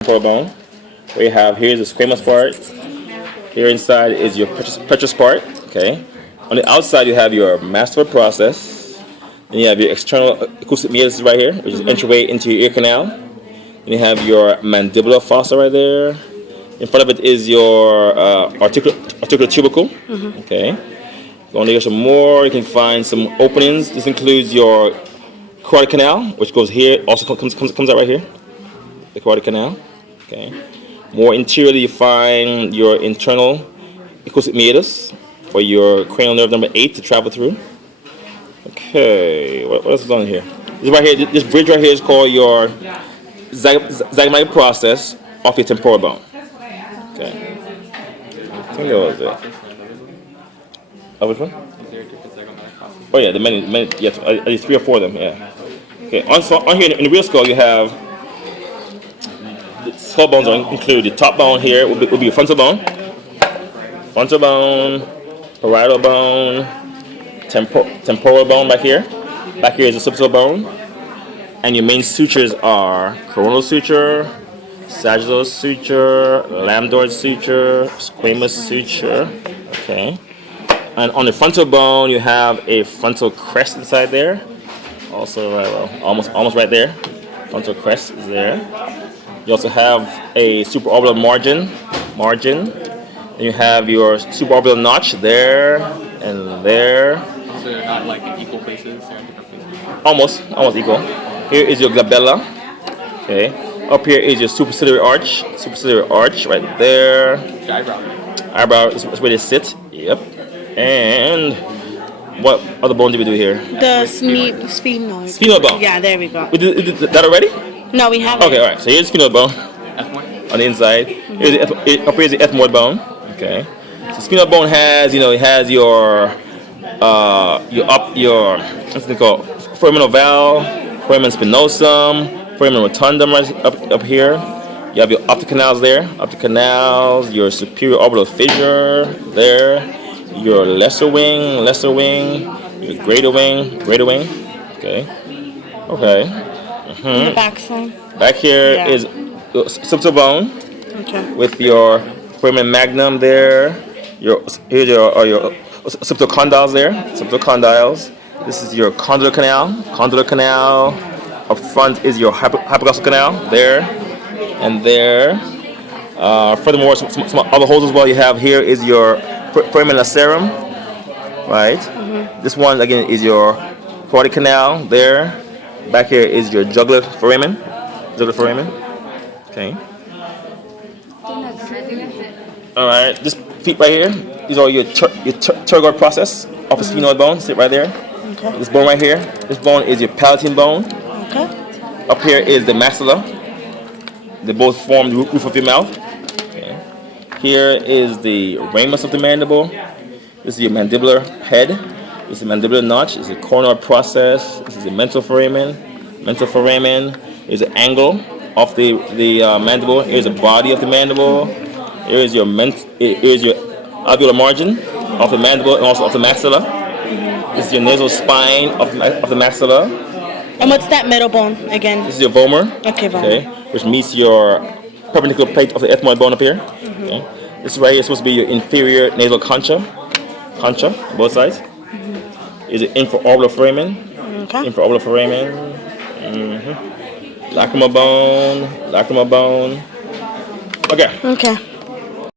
temporal bone. Where you have here's the squamous part. Here inside is your petrous part. Okay. On the outside you have your mastoid process. Then you have your external acoustic meatus right here, which is entryway into your ear canal. Then you have your mandibular fossa right there. In front of it is your articular tubercle. Okay. Go on there some more. You can find some openings. This includes your carotid canal, which goes here. Also comes out right here. The carotid canal. Okay. More interiorly, you find your internal acoustic meatus for your cranial nerve number 8 to travel through. Okay. What else is on here? This right here. This bridge right here is called your zygomatic process of your temporal bone. Okay. I think that was it. Oh, which one? Oh yeah, the many, yeah, at least 3 or 4 of them, yeah. Okay, on here in the real skull you have the skull bones are included. The top bone here will be your frontal bone, parietal bone, temporal bone back here. Back here is the occipital bone, and your main sutures are coronal suture, sagittal suture, lambdoid suture, squamous suture. Okay. And on the frontal bone, you have a frontal crest inside there. Also, almost right there. Frontal crest is there. You also have a supraorbital margin. Then you have your supraorbital notch there and there. So they're not like in equal places, they're in different places? Almost equal. Here is your glabella. Okay. Up here is your superciliary arch right there. The eyebrow. Eyebrow is where they sit. Yep. And what other bone did we do here? The sphenoid. Sphenoid bone. Yeah, there we go. We did that already? No, we haven't. Okay, all right. So here's the sphenoid bone Ethmoid? on the inside. Up here is the ethmoid bone. Okay. So sphenoid bone has, it has your what's it called? Foramen ovale, foramen spinosum, foramen rotundum right up here. You have your optic canals there. Optic canals, your superior orbital fissure there. Your lesser wing, your greater wing. Okay. The back side. Back here is occipital bone. Okay. With your foramen magnum there. Here's your occipital condyles there. Occipital condyles. This is your condylar canal. Up front is your hypoglossal canal there and there. Furthermore, some other holes as well you have here is your foramen lacerum, right? This one again is your carotid canal there. Back here is your jugular foramen. Okay. All right. This feet right here. These are your pterygoid process of the sphenoid bone. Sit right there. Okay. This bone right here. This bone is your palatine bone. Okay. Up here is the maxilla. They both form the roof of your mouth. Okay. Here is the ramus of the mandible. This is your mandibular head. This is the mandibular notch. This is the coronal process. This is the mental foramen. Is the angle of the mandible. Here's the body of the mandible. Here is your alveolar margin of the mandible and also of the maxilla. This is your nasal spine of the maxilla. And what's that middle bone again? This is your vomer. Okay, vomer. Which meets your perpendicular plate of the ethmoid bone up here. Okay. This right here is supposed to be your inferior nasal concha on both sides. Is it infraorbital foramen? Okay. Infraorbital foramen. Lacrimal bone. Okay. Okay.